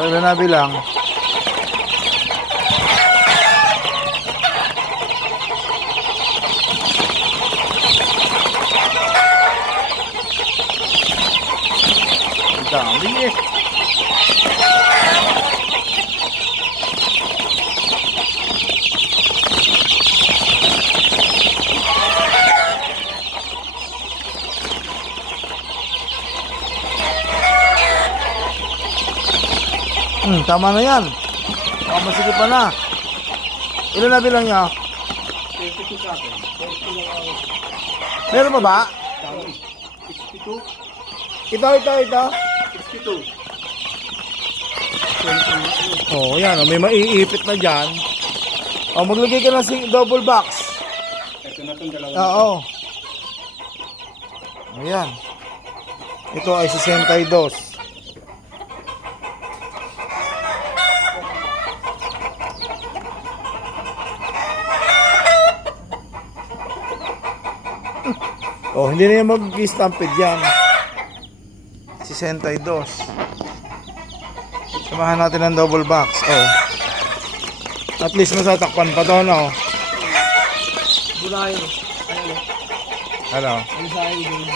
Ilan na bilang? Ang dami eh. Tama na yan. Masigit pa na. Ilan na bilang niya? 32 sa akin. 32 lang ako. Meron pa ba? 62. Ito. 62. Oh, yan. May maiipit na dyan. Oh, maglagay ka ng double box. Ito na itong dalawa. Oo. Ayan. Ito ay 62. Oh, hindi na yung mag-stampede yan. 62. Samahan natin ng double box. Oh. At least masatakpan pa to, no? Bulayo. Ano? Ano sa akin din?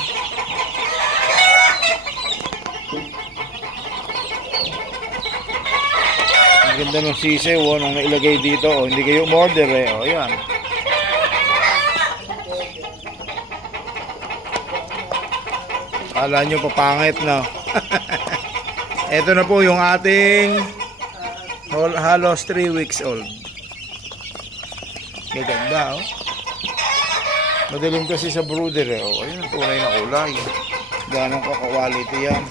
Ang ganda ng sisiw, oh, nung nailagay dito. Oh, hindi kayo umorder eh. Oh, yan. Kala nyo papangit, no? Ito na po yung ating halos 3 weeks old. Gaganda, oh. Madaling kasi sa brooder, eh. Oh, ayun ang tunay na kulay. Ganong ka-quality yan.